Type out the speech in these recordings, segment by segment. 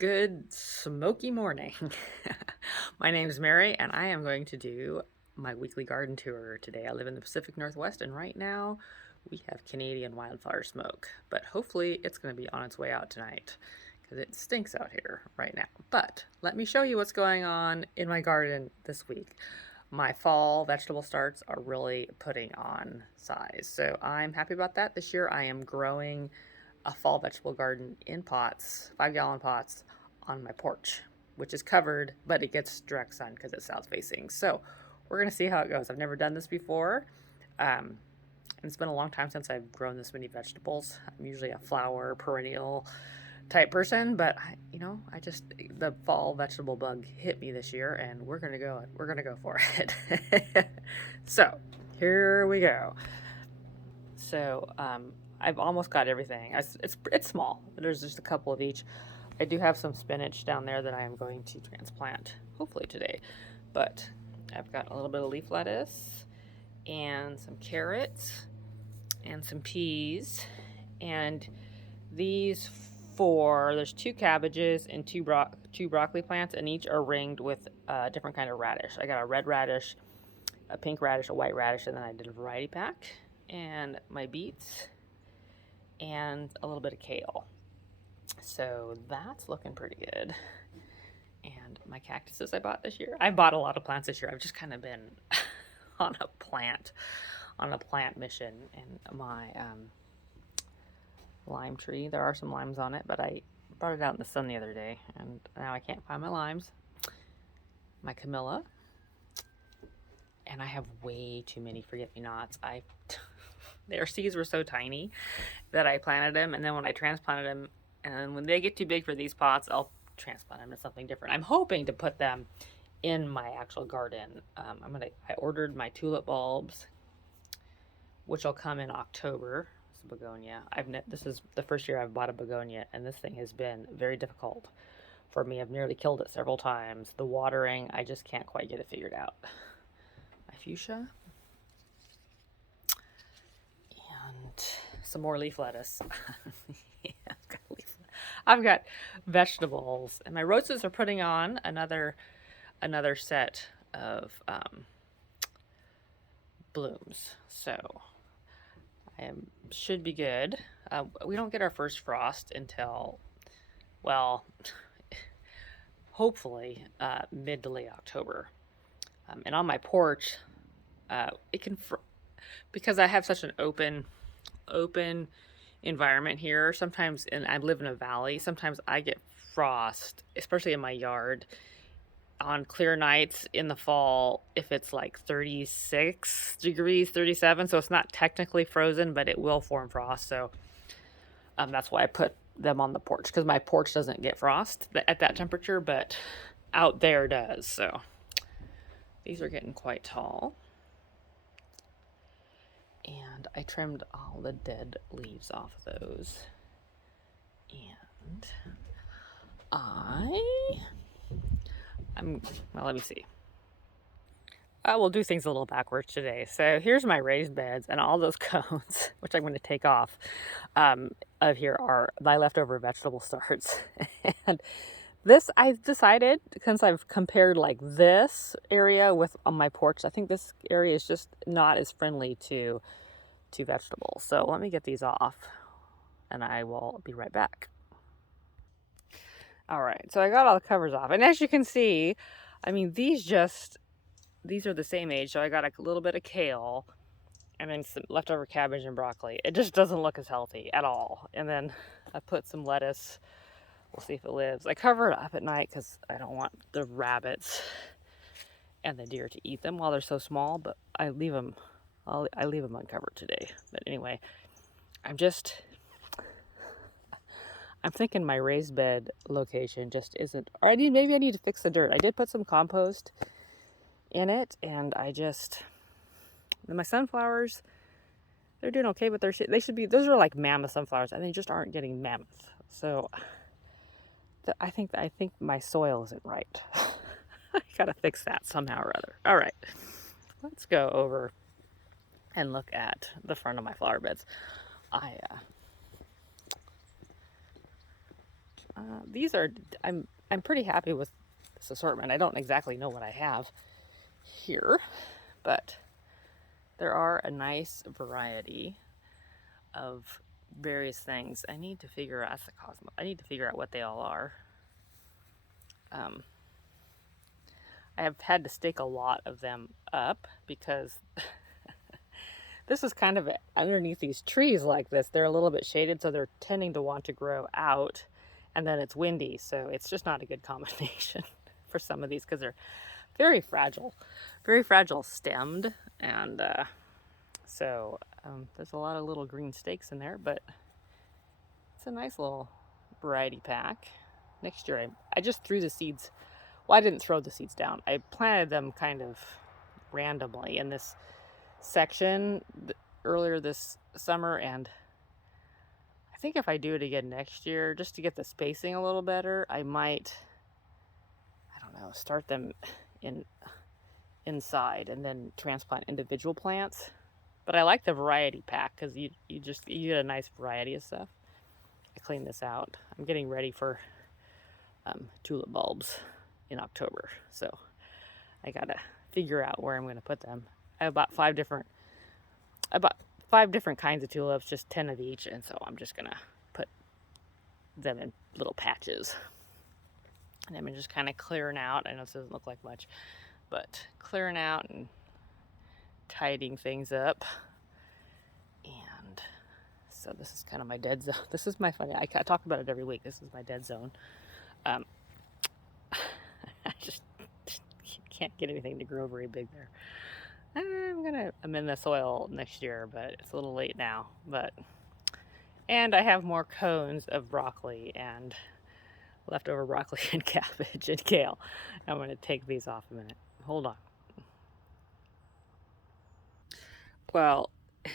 Good smoky morning. My name is Mary, and I am going to do my weekly garden tour today. I live in the Pacific Northwest, and right now we have Canadian wildfire smoke, but hopefully it's going to be on its way out tonight because it stinks out here right now. But let me show you what's going on in my garden this week. My fall vegetable starts are really putting on size, so I'm happy about that. This year I am growing a fall vegetable garden in pots, 5-gallon pots, on my porch, which is covered, but it gets direct sun because it's south facing. So we're gonna see how it goes. I've never done this before. And it's been a long time since I've grown this many vegetables. I'm usually a flower perennial type person, but I just the fall vegetable bug hit me this year, and we're gonna go for it. So here we go. So I've almost got everything. It's small. There's just a couple of each. I do have some spinach down there that I am going to transplant hopefully today, but I've got a little bit of leaf lettuce and some carrots and some peas, and these there's 2 cabbages and two broccoli plants, and each are ringed with a different kind of radish. I got a red radish, a pink radish, a white radish, and then I did a variety pack, and my beets, and a little bit of kale. So that's looking pretty good. And my cactuses I bought this year. I bought a lot of plants this year. I've just kind of been on a plant mission. And my lime tree, there are some limes on it, but I brought it out in the sun the other day, and now I can't find my limes. My camellia, and I have way too many forget-me-nots. Their seeds were so tiny that I planted them, and then when I transplanted them, and when they get too big for these pots, I'll transplant them to something different. I'm hoping to put them in my actual garden. I ordered my tulip bulbs, which will come in October. This is begonia. This is the first year I've bought a begonia, and this thing has been very difficult for me. I've nearly killed it several times. The watering, I just can't quite get it figured out. My fuchsia. And some more leaf lettuce. Yeah, I've got vegetables, and my roses are putting on another set of blooms. So should be good. We don't get our first frost until, well, hopefully mid to late October. And on my porch, it can because I have such an open environment here. Sometimes, and I live in a valley, sometimes I get frost, especially in my yard, on clear nights in the fall if it's like 36 degrees, 37. So it's not technically frozen, but it will form frost. So that's why I put them on the porch, because my porch doesn't get frost at that temperature, but out there does. So these are getting quite tall. And I trimmed all the dead leaves off of those. And well, let me see. I will do things a little backwards today. So here's my raised beds, and all those cones, which I'm going to take off of here, are my leftover vegetable starts. And this, I've decided, since I've compared like this area with on my porch, I think this area is just not as friendly to vegetables. So let me get these off, and I will be right back. All right, so I got all the covers off, and as you can see, I mean, these are the same age. So I got a little bit of kale, and then some leftover cabbage and broccoli. It just doesn't look as healthy at all. And then I put some lettuce. We'll see if it lives. I cover it up at night because I don't want the rabbits and the deer to eat them while they're so small, but I leave them uncovered today. But anyway, I'm thinking my raised bed location just isn't, or maybe I need to fix the dirt. I did put some compost in it, and my sunflowers, they're doing okay, but they should be, those are like mammoth sunflowers, and they just aren't getting mammoth. So I think my soil isn't right. I gotta fix that somehow or other. All right, let's go over and look at the front of my flower beds. I These are, I'm pretty happy with this assortment. I don't exactly know what I have here, but there are a nice variety of various things. I need to figure out I need to figure out what they all are. I have had to stake a lot of them up because this is kind of underneath these trees like this. They're a little bit shaded, so they're tending to want to grow out, and then it's windy, so it's just not a good combination for some of these because they're very fragile stemmed, and so there's a lot of little green stakes in there, but it's a nice little variety pack. Next year, I just threw the seeds. Well, I didn't throw the seeds down. I planted them kind of randomly in this section earlier this summer, and I think if I do it again next year, just to get the spacing a little better, I might, I don't know, start them inside and then transplant individual plants. But I like the variety pack because you get a nice variety of stuff. I cleaned this out. I'm getting ready for tulip bulbs in October, so I gotta figure out where I'm gonna put them. I bought five different kinds of tulips, just 10 of each, and so I'm just gonna put them in little patches. And I'm just kind of clearing out. I know this doesn't look like much, but clearing out and tidying things up. And so this is kind of my dead zone. This is my funny, I talk about it every week. This is my dead zone. I just can't get anything to grow very big there. I'm gonna amend the soil next year, but it's a little late now. And I have more cones of broccoli and leftover broccoli and cabbage and kale. I'm gonna take these off a minute. Hold on. Well,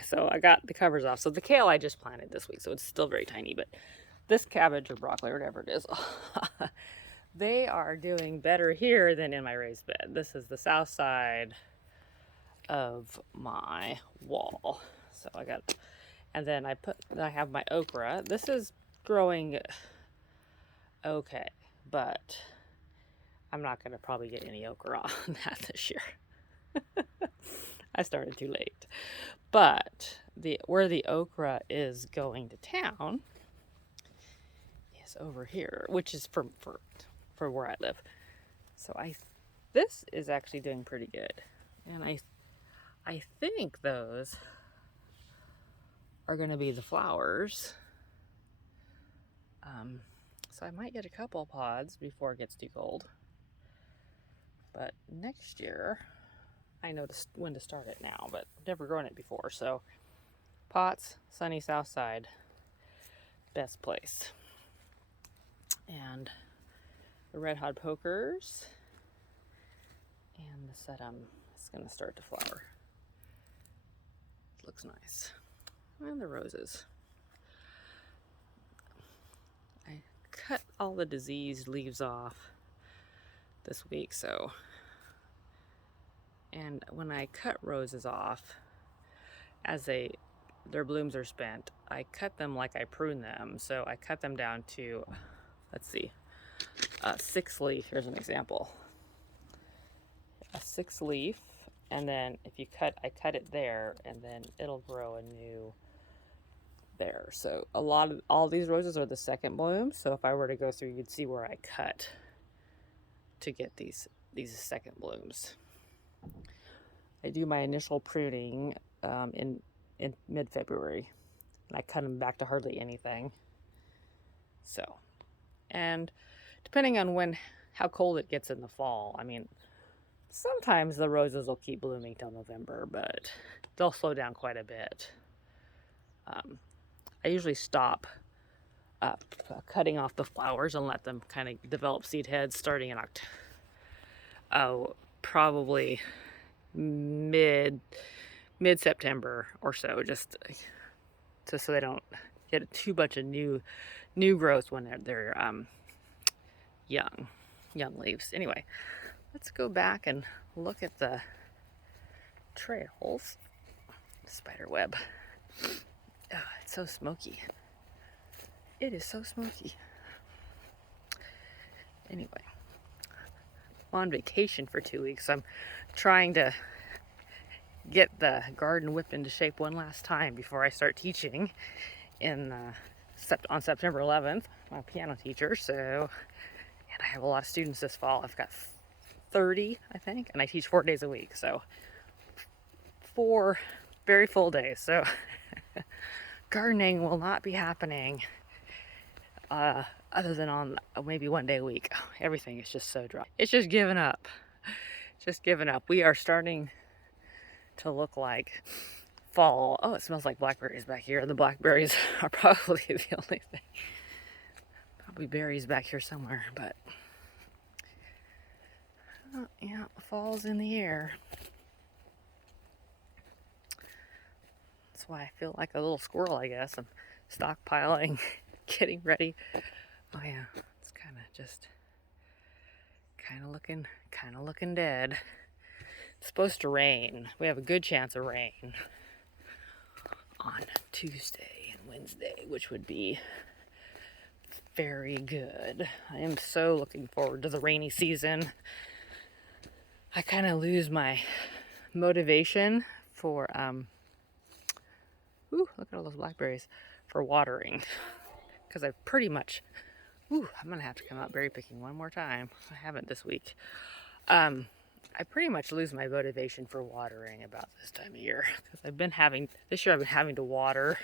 so I got the covers off. So the kale I just planted this week, so it's still very tiny, but this cabbage or broccoli or whatever it is, they are doing better here than in my raised bed. This is the south side of my wall. So I got, and then I have my okra. This is growing okay, but I'm not gonna probably get any okra on that this year. I started too late. But where the okra is going to town is over here, which is for where I live. So this is actually doing pretty good. And I think those are going to be the flowers. So I might get a couple pods before it gets too cold. But next year, I know when to start it now, but I've never grown it before. So pots, sunny south side, best place. And the red hot pokers and the sedum is going to start to flower. It looks nice. And the roses. I cut all the diseased leaves off this week, so. And when I cut roses off, as their blooms are spent, I cut them like I prune them. So I cut them down to, let's see, a 6 leaf. Here's an example. A 6 leaf, and then if you I cut it there, and then it'll grow a new there. So all these roses are the second bloom. So if I were to go through, you'd see where I cut to get these second blooms. I do my initial pruning in mid-February, and I cut them back to hardly anything. So, and depending on how cold it gets in the fall, I mean, sometimes the roses will keep blooming till November, but they'll slow down quite a bit. I usually stop cutting off the flowers and let them kind of develop seed heads starting in probably mid-September or so, just so they don't get too much of new growth when they're young leaves. Anyway, let's go back and look at the trails. Spider web. Oh, it's so smoky. It is so smoky. Anyway, I'm on vacation for 2 weeks. I'm trying to get the garden whipped into shape one last time before I start teaching on September 11th. I'm a piano teacher, and I have a lot of students this fall. I've got 30, I think, and I teach 4 days a week, so 4 very full days. So gardening will not be happening other than on maybe 1 day a week. Everything is just so dry. It's just given up. Just given up. We are starting to look like fall. Oh, it smells like blackberries back here. The blackberries are probably the only thing. Probably berries back here somewhere, but yeah, fall's in the air. That's why I feel like a little squirrel, I guess. I'm stockpiling, getting ready. Oh yeah, it's kind of looking dead. It's supposed to rain. We have a good chance of rain on Tuesday and Wednesday, which would be very good. I am so looking forward to the rainy season. I kind of lose my motivation for look at all those blackberries, for watering, because I've pretty much I'm gonna have to come out berry picking one more time. I haven't this week. I pretty much lose my motivation for watering about this time of year, because this year I've been having to water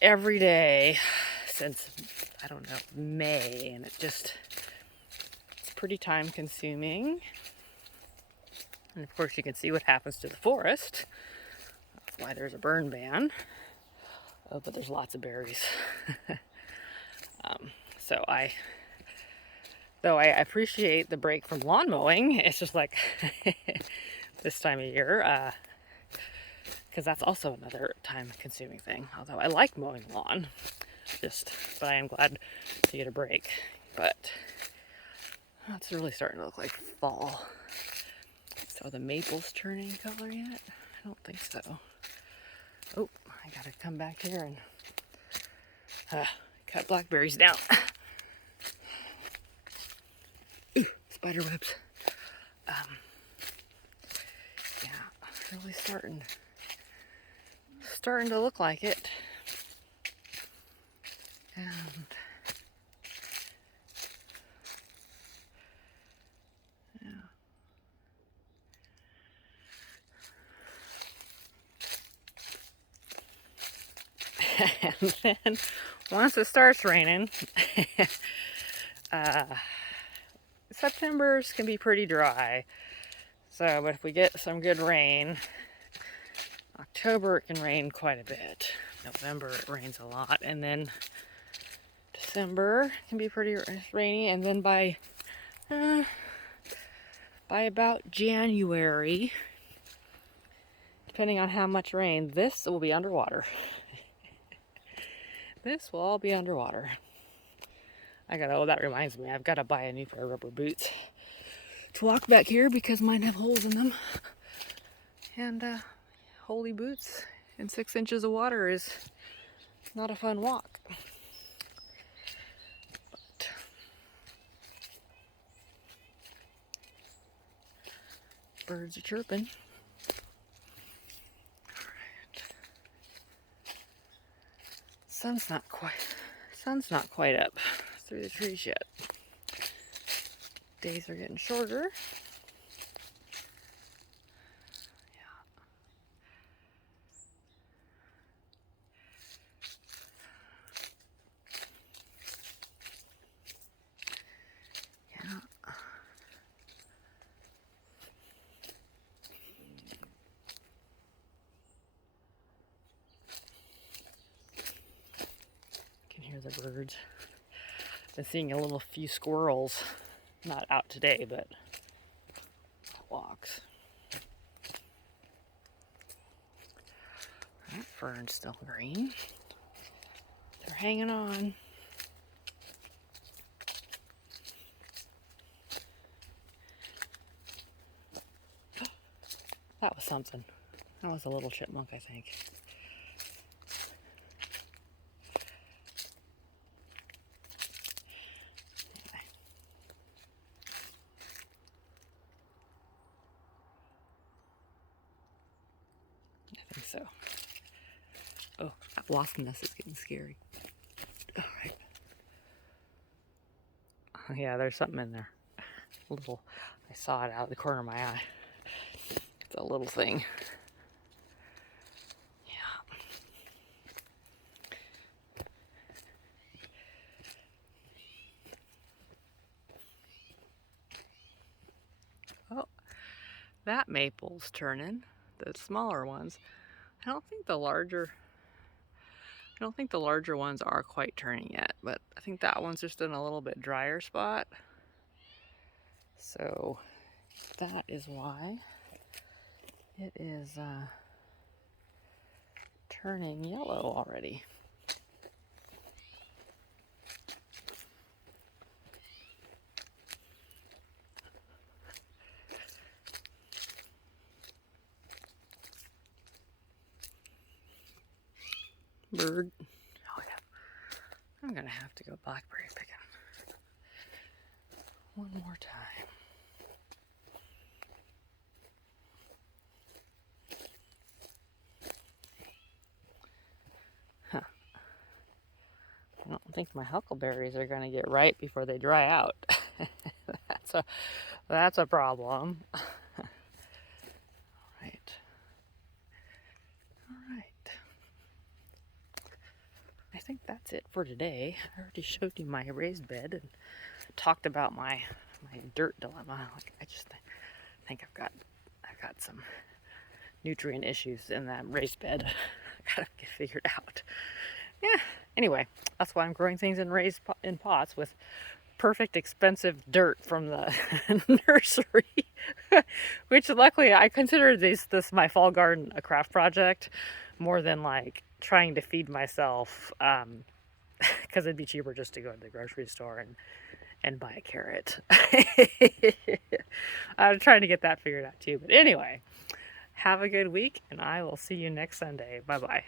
every day since, I don't know, May, and it's pretty time consuming. And of course you can see what happens to the forest. That's why there's a burn ban. Oh, but there's lots of berries. Though I appreciate the break from lawn mowing, it's just like this time of year, because that's also another time-consuming thing. Although I like mowing the lawn, but I am glad to get a break. But it's really starting to look like fall. So are the maples turning color yet? I don't think so. Oh, I gotta come back here and cut blackberries down. Spider webs. Yeah, really starting to look like it. And yeah. And then once it starts raining, September's can be pretty dry. So, but if we get some good rain, October it can rain quite a bit. November it rains a lot, and then December can be pretty rainy, and then by about January, depending on how much rain, this will be underwater. This will all be underwater. That reminds me, I've got to buy a new pair of rubber boots to walk back here because mine have holes in them. And holy boots in 6 inches of water is not a fun walk. But birds are chirping. Alright. Sun's not quite up through the trees yet. Days are getting shorter. Yeah. You can hear the birds. Been seeing a few squirrels, not out today, but walks. That fern's still green. They're hanging on. That was something. That was a little chipmunk, I think. So, oh, that wasp nest is getting scary. All right. Oh, yeah, there's something in there. A little, I saw it out of the corner of my eye. It's a little thing. Yeah. Oh, that maple's turning. The smaller ones. I don't think the larger ones are quite turning yet, but I think that one's just in a little bit drier spot. So that is why it is turning yellow already. Bird. Oh yeah. I'm gonna have to go blackberry picking one more time. Huh. I don't think my huckleberries are gonna get ripe before they dry out. That's a problem. All right. I think that's it for today. I already showed you my raised bed and talked about my dirt dilemma. Like, I just think I've got some nutrient issues in that raised bed. I gotta get figured out. Yeah. Anyway, that's why I'm growing things in pots with perfect expensive dirt from the nursery, which luckily I consider this my fall garden a craft project more than like trying to feed myself, because it'd be cheaper just to go to the grocery store and buy a carrot. I'm trying to get that figured out too. But anyway, have a good week, and I will see you next Sunday. Bye-bye.